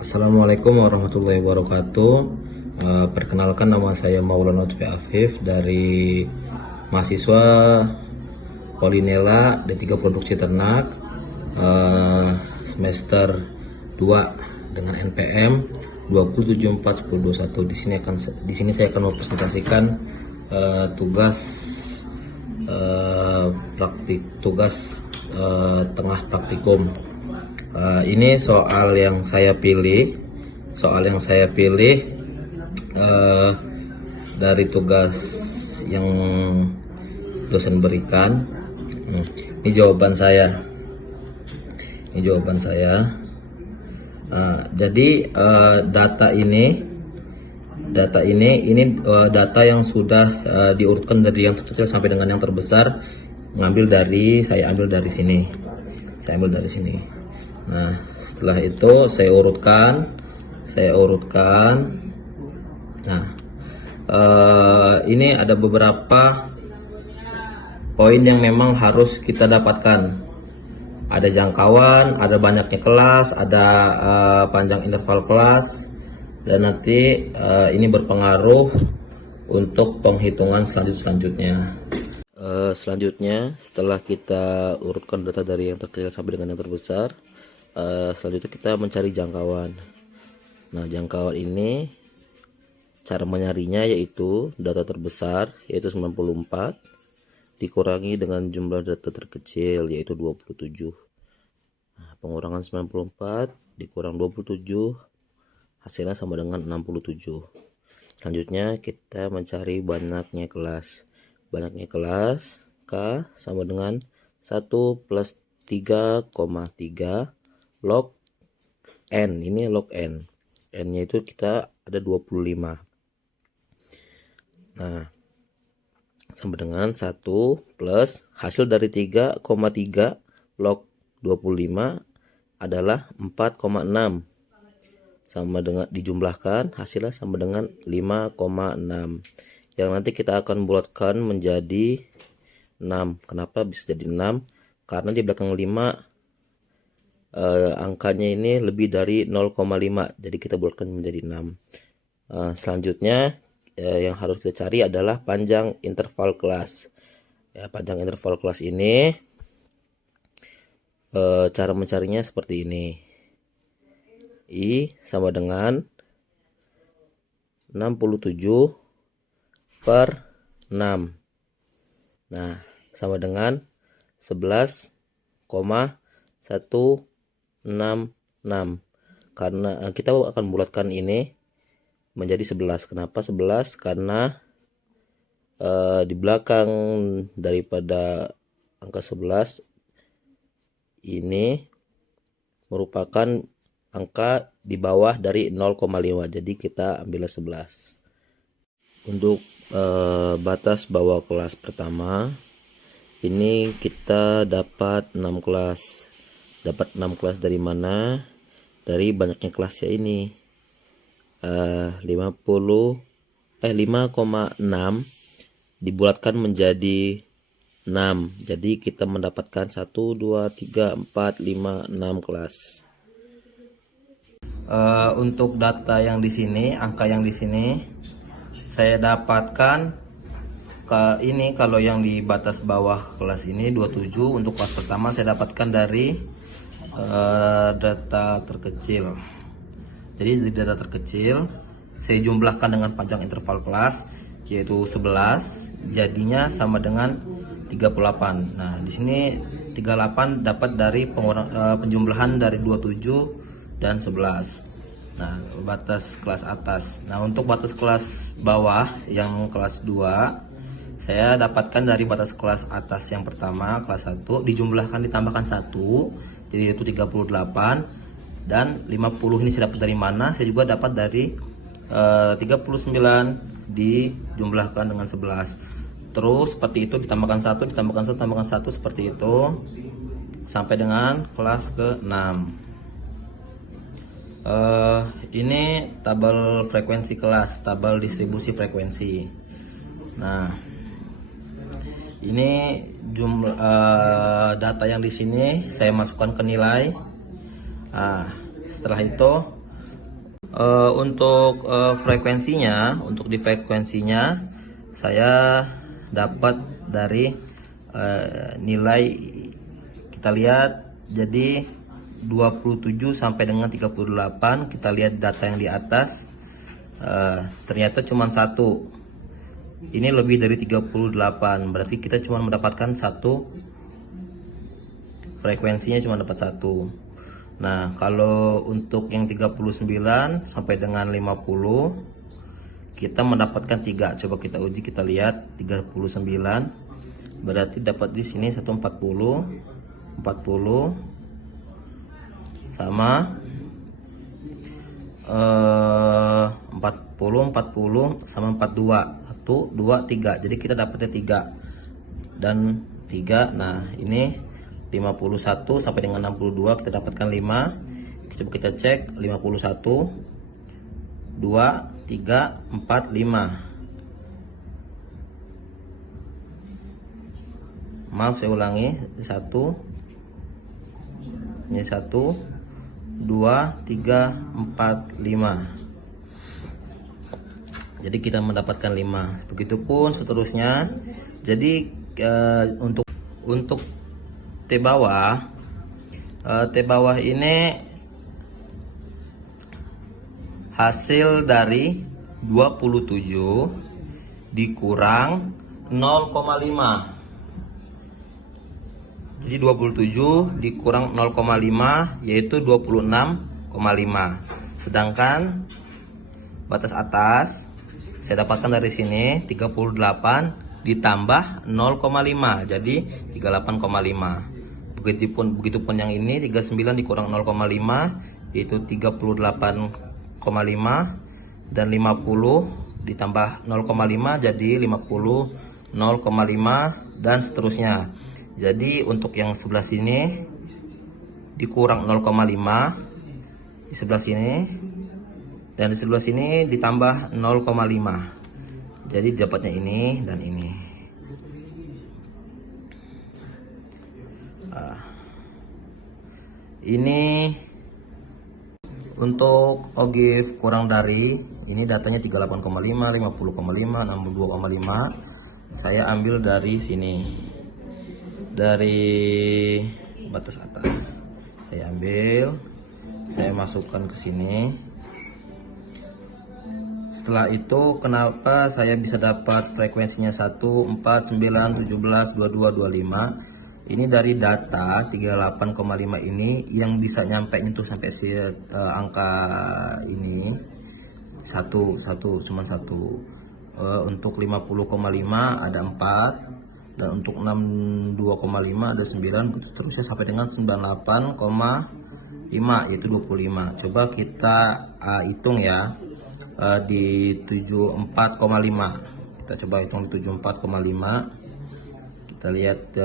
Assalamualaikum warahmatullahi wabarakatuh. Perkenalkan, nama saya Maulana Lutfi Afif dari mahasiswa Polinela D3 Produksi Ternak, semester 2 dengan NPM 2741021. Di sini saya akan mempresentasikan tugas tugas tengah praktikum. Ini soal yang saya pilih dari tugas yang dosen berikan. Ini jawaban saya. Jadi data ini data yang sudah diurutkan dari yang terkecil sampai dengan yang terbesar. Saya ambil dari sini. Nah, setelah itu saya urutkan. Nah, ini ada beberapa poin yang memang harus kita dapatkan. Ada jangkauan, ada banyaknya kelas, ada panjang interval kelas, dan nanti ini berpengaruh untuk penghitungan selanjutnya. Selanjutnya, setelah kita urutkan data dari yang terkecil sampai dengan yang terbesar, selanjutnya kita mencari jangkauan. Nah, jangkauan ini cara mencarinya yaitu data terbesar yaitu 94 dikurangi dengan jumlah data terkecil yaitu 27. Nah, pengurangan 94 dikurang 27 hasilnya sama dengan 67. Selanjutnya kita mencari banyaknya kelas. Banyaknya kelas K sama dengan 1 plus 3,3 log N. Ini log N. N-nya itu kita ada 25. Nah, sama dengan 1 plus hasil dari 3,3 log 25 adalah 4,6. Sama dengan dijumlahkan hasilnya sama dengan 5,6. Yang nanti kita akan bulatkan menjadi 6. Kenapa bisa jadi 6? Karena di belakang 5 angkanya ini lebih dari 0,5, jadi kita bulatkan menjadi 6. Selanjutnya yang harus kita cari adalah panjang interval kelas. Panjang interval kelas ini cara mencarinya seperti ini. I sama dengan 67 per 6. Nah, sama dengan 11,166. Karena kita akan bulatkan ini menjadi 11. Kenapa 11? Karena di belakang daripada angka 11 ini merupakan angka di bawah dari 0,5. Jadi kita ambil 11. Untuk batas bawah kelas pertama ini kita dapat 6 kelas. Dapat 6 kelas dari mana? Dari banyaknya kelasnya ini. 5,6 dibulatkan menjadi 6. Jadi kita mendapatkan 1, 2, 3, 4, 5, 6 kelas. Untuk data yang di sini, angka yang di sini saya dapatkan ini kalau yang di batas bawah kelas ini 27. Untuk kelas pertama saya dapatkan dari data terkecil. Jadi di data terkecil saya jumlahkan dengan panjang interval kelas yaitu 11, jadinya sama dengan 38. Nah, di sini 38 dapat dari penjumlahan dari 27 dan 11. Nah, batas kelas atas. Nah, untuk batas kelas bawah yang kelas 2 saya dapatkan dari batas kelas atas yang pertama, kelas 1, dijumlahkan ditambahkan 1, jadi itu 38, dan 50 ini saya dapat dari mana? Saya juga dapat dari 39 dijumlahkan dengan 11. Terus seperti itu, ditambahkan 1, ditambahkan 1, ditambahkan 1, seperti itu sampai dengan kelas ke-6. Ini tabel frekuensi kelas, tabel distribusi frekuensi. Nah, ini jumlah data yang di sini saya masukkan ke nilai. Nah, setelah itu Untuk frekuensinya, untuk di frekuensinya saya dapat dari nilai, kita lihat jadi 27 sampai dengan 38. Kita lihat data yang di atas, ternyata cuma satu. Ini lebih dari 38, berarti kita cuma mendapatkan satu, frekuensinya cuma dapat satu. Nah, kalau untuk yang 39 sampai dengan 50 kita mendapatkan 3. Coba kita uji, kita lihat 39 berarti dapat di sini 140, 40 sama 40 sama 42. 1 2 3. Jadi kita dapatnya 3 dan 3. Nah, ini 51 sampai dengan 62 kita dapatkan 5. Coba kita cek 51 2 3 4 5. Maaf, saya ulangi. 1 ini 1 2 3 4 5. Jadi kita mendapatkan 5. Begitupun seterusnya. Jadi untuk T bawah, ini hasil dari 27 dikurang 0,5. Jadi 27 dikurang 0,5 yaitu 26,5. Sedangkan batas atas saya dapatkan dari sini 38 ditambah 0,5 jadi 38,5. Begitupun yang ini 39 dikurang 0,5 yaitu 38,5 dan 50 ditambah 0,5 jadi 50 0,5 dan seterusnya. Jadi untuk yang sebelah sini dikurang 0,5 di sebelah sini dan di sebelah sini ditambah 0,5. Jadi dapatnya ini dan ini. Ini untuk OGIF kurang dari, ini datanya 38,5, 50,5, 62,5. Saya ambil dari sini, dari batas atas. Saya ambil, saya masukkan ke sini. Setelah itu kenapa saya bisa dapat frekuensinya 1, 4, 9, 17, 22, 25. Ini dari data 38,5 ini yang bisa nyampe nyentuh sampai angka ini satu cuma satu. Untuk 50,5 ada 4 dan untuk 62,5 ada 9, terusnya sampai dengan 98,5 yaitu 25. Coba kita hitung ya. Di 74,5 kita coba hitung di 74,5. Kita lihat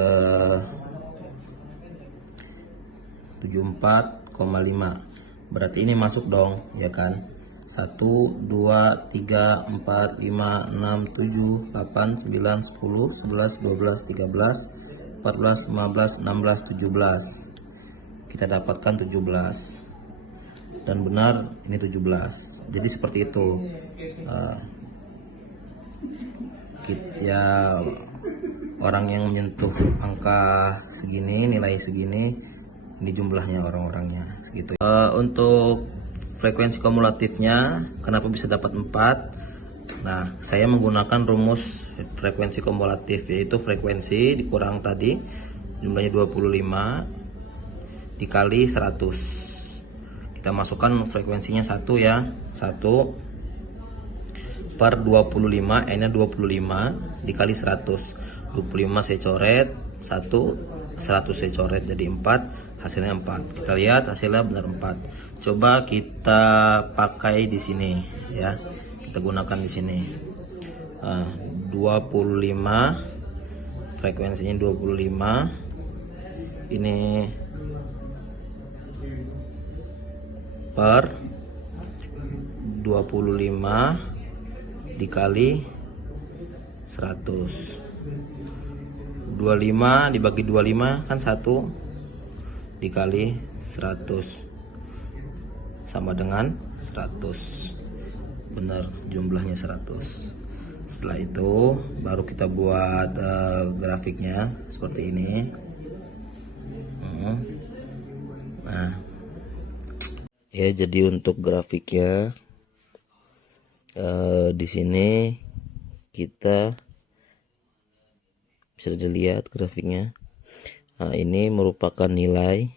74,5 berarti ini masuk dong ya kan. 1 2 3 4 5 6 7 8 9 10 11 12 13 14 15 16 17. Kita dapatkan 17 dan benar ini 17. Jadi seperti itu. Ya, orang yang menyentuh angka segini, nilai segini, ini jumlahnya orang-orangnya segitu. Untuk frekuensi kumulatifnya kenapa bisa dapat 4? Nah, saya menggunakan rumus frekuensi kumulatif, yaitu frekuensi dikurang tadi jumlahnya 25 dikali 100. Kita masukkan frekuensinya 1 ya, 1 per 25, N nya 25 dikali 100. 25 saya coret, 100 saya coret, jadi 4, hasilnya 4. Kita lihat hasilnya benar 4. Coba kita pakai di sini ya, kita gunakan di sini. 25 frekuensinya 25 ini per 25 dikali 100. 25 dibagi 25 kan 1 dikali 100. sama dengan 100. Benar, jumlahnya 100. Setelah itu baru kita buat grafiknya seperti ini. Nah, ya, jadi untuk grafiknya di sini kita bisa dilihat grafiknya. Nah, ini merupakan nilai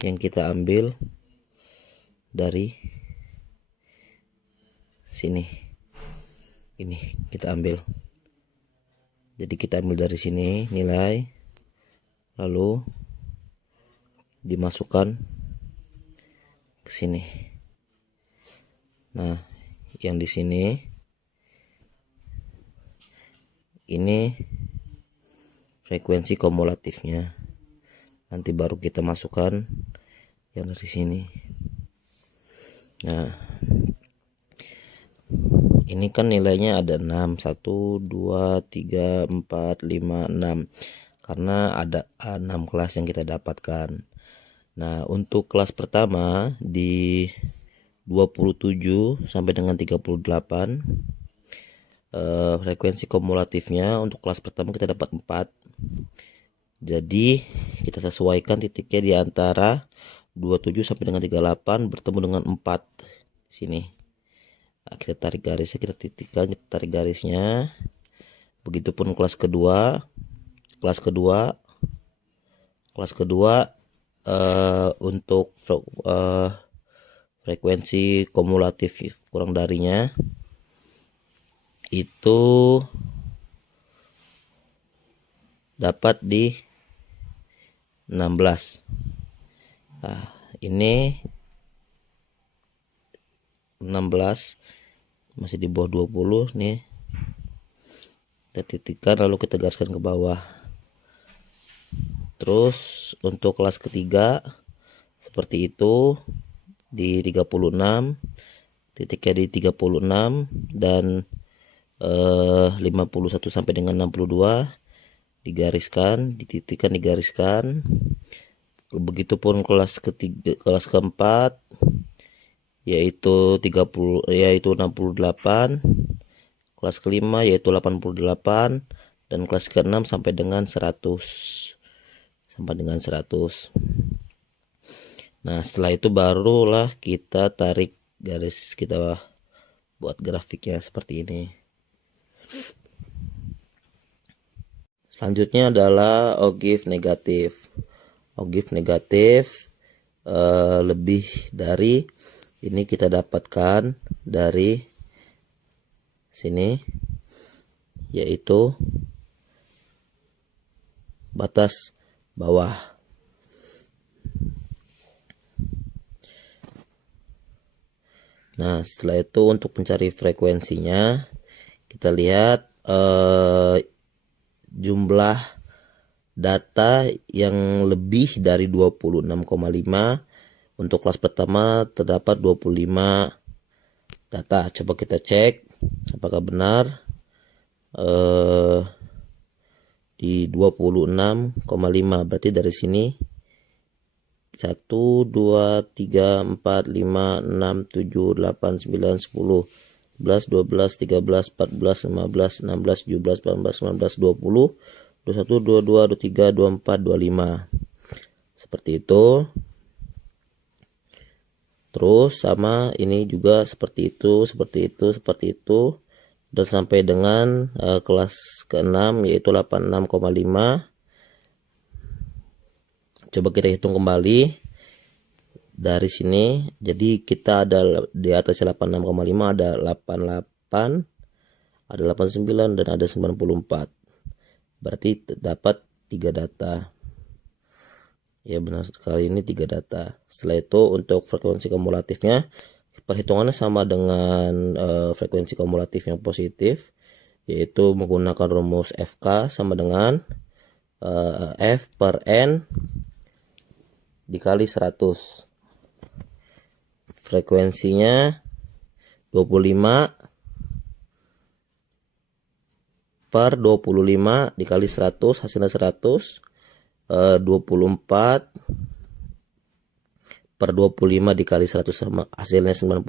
yang kita ambil dari sini. Ini kita ambil. Jadi kita ambil dari sini nilai, lalu dimasukkan ke sini. Nah, yang di sini ini frekuensi kumulatifnya. Nanti baru kita masukkan yang dari sini. Nah, ini kan nilainya ada 6, 1, 2, 3, 4, 5, 6. Karena ada 6 kelas yang kita dapatkan. Nah, untuk kelas pertama di 27 sampai dengan 38, frekuensi kumulatifnya untuk kelas pertama kita dapat 4. Jadi kita sesuaikan titiknya di antara 27 sampai dengan 38 bertemu dengan 4 sini. Nah, kita tarik garisnya, kita titikkan, kita tarik garisnya. Begitupun kelas kedua untuk frekuensi kumulatif kurang darinya itu dapat di 16. Nah, ini 16 masih di bawah 20 nih. Kita titikkan lalu kita gariskan ke bawah. Terus untuk kelas ketiga seperti itu di 36, titiknya di 36 dan 51 sampai dengan 62 digariskan, dititikkan, digariskan. Begitupun kelas ketiga, kelas keempat yaitu 68, kelas kelima yaitu 88, dan kelas keenam sampai dengan 100. Nah, setelah itu barulah kita tarik garis, kita buat grafiknya seperti ini. Selanjutnya adalah ogive negatif. Ogive negatif lebih dari ini kita dapatkan dari sini, yaitu batas bawah. Nah, setelah itu untuk mencari frekuensinya kita lihat jumlah data yang lebih dari 26,5. Untuk kelas pertama terdapat 25 data. Coba kita cek apakah benar di 26,5. Berarti dari sini 1, 2, 3, 4, 5, 6, 7, 8, 9, 10, 11, 12, 13, 14, 15, 16, 17, 18, 19, 20, 21, 22, 23, 24, 25. Seperti itu. Terus sama ini juga seperti itu, dan sampai dengan kelas ke-6 yaitu 86,5. Coba kita hitung kembali dari sini. Jadi kita ada di atas 86,5 ada 88, ada 89 dan ada 94. Berarti dapat 3 data. Ya, benar sekali, ini 3 data. Setelah itu untuk frekuensi kumulatifnya perhitungannya sama dengan frekuensi kumulatif yang positif, yaitu menggunakan rumus FK sama dengan F per N dikali 100. Frekuensinya 25 per 25 dikali 100, hasilnya 100. 24 per 25 dikali 100 sama hasilnya 96.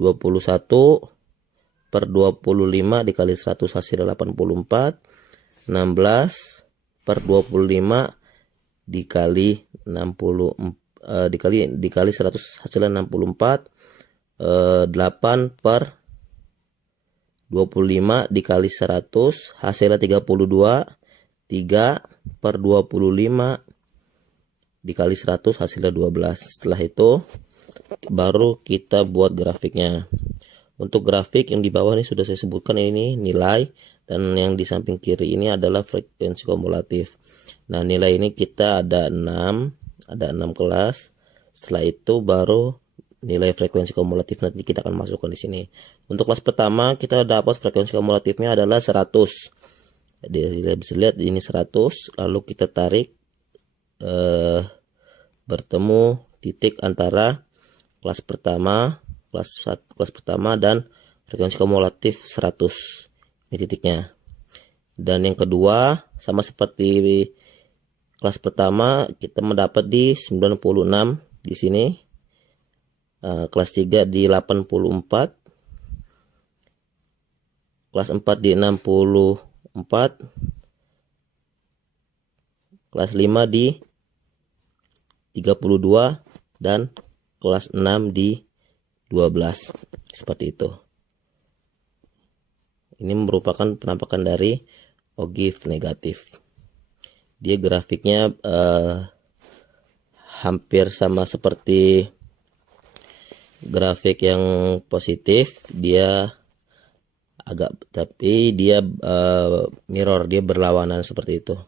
21 per 25 dikali 100 hasilnya 84. 16 per 25 dikali 60 dikali 100 hasilnya 64. 8 per 25 dikali 100 hasilnya 32. 3 per 25 dikali 100 hasilnya 12. Setelah itu baru kita buat grafiknya. Untuk grafik yang di bawah ini sudah saya sebutkan, ini nilai, dan yang di samping kiri ini adalah frekuensi kumulatif. Nah, nilai ini kita ada 6 kelas. Setelah itu baru nilai frekuensi kumulatif nanti kita akan masukkan di sini. Untuk kelas pertama kita dapat frekuensi kumulatifnya adalah 100. Jadi bisa lihat ini 100, lalu kita tarik bertemu titik antara kelas pertama dan frekuensi kumulatif 100. Ini titiknya. Dan yang kedua sama seperti kelas pertama, kita mendapat di 96 di sini. Kelas 3 di 84, kelas 4 di 64, kelas 5 di 32, dan kelas 6 di 12. Seperti itu. Ini merupakan penampakan dari ogive negatif. Dia grafiknya hampir sama seperti grafik yang positif, dia agak, tapi dia mirror, dia berlawanan seperti itu.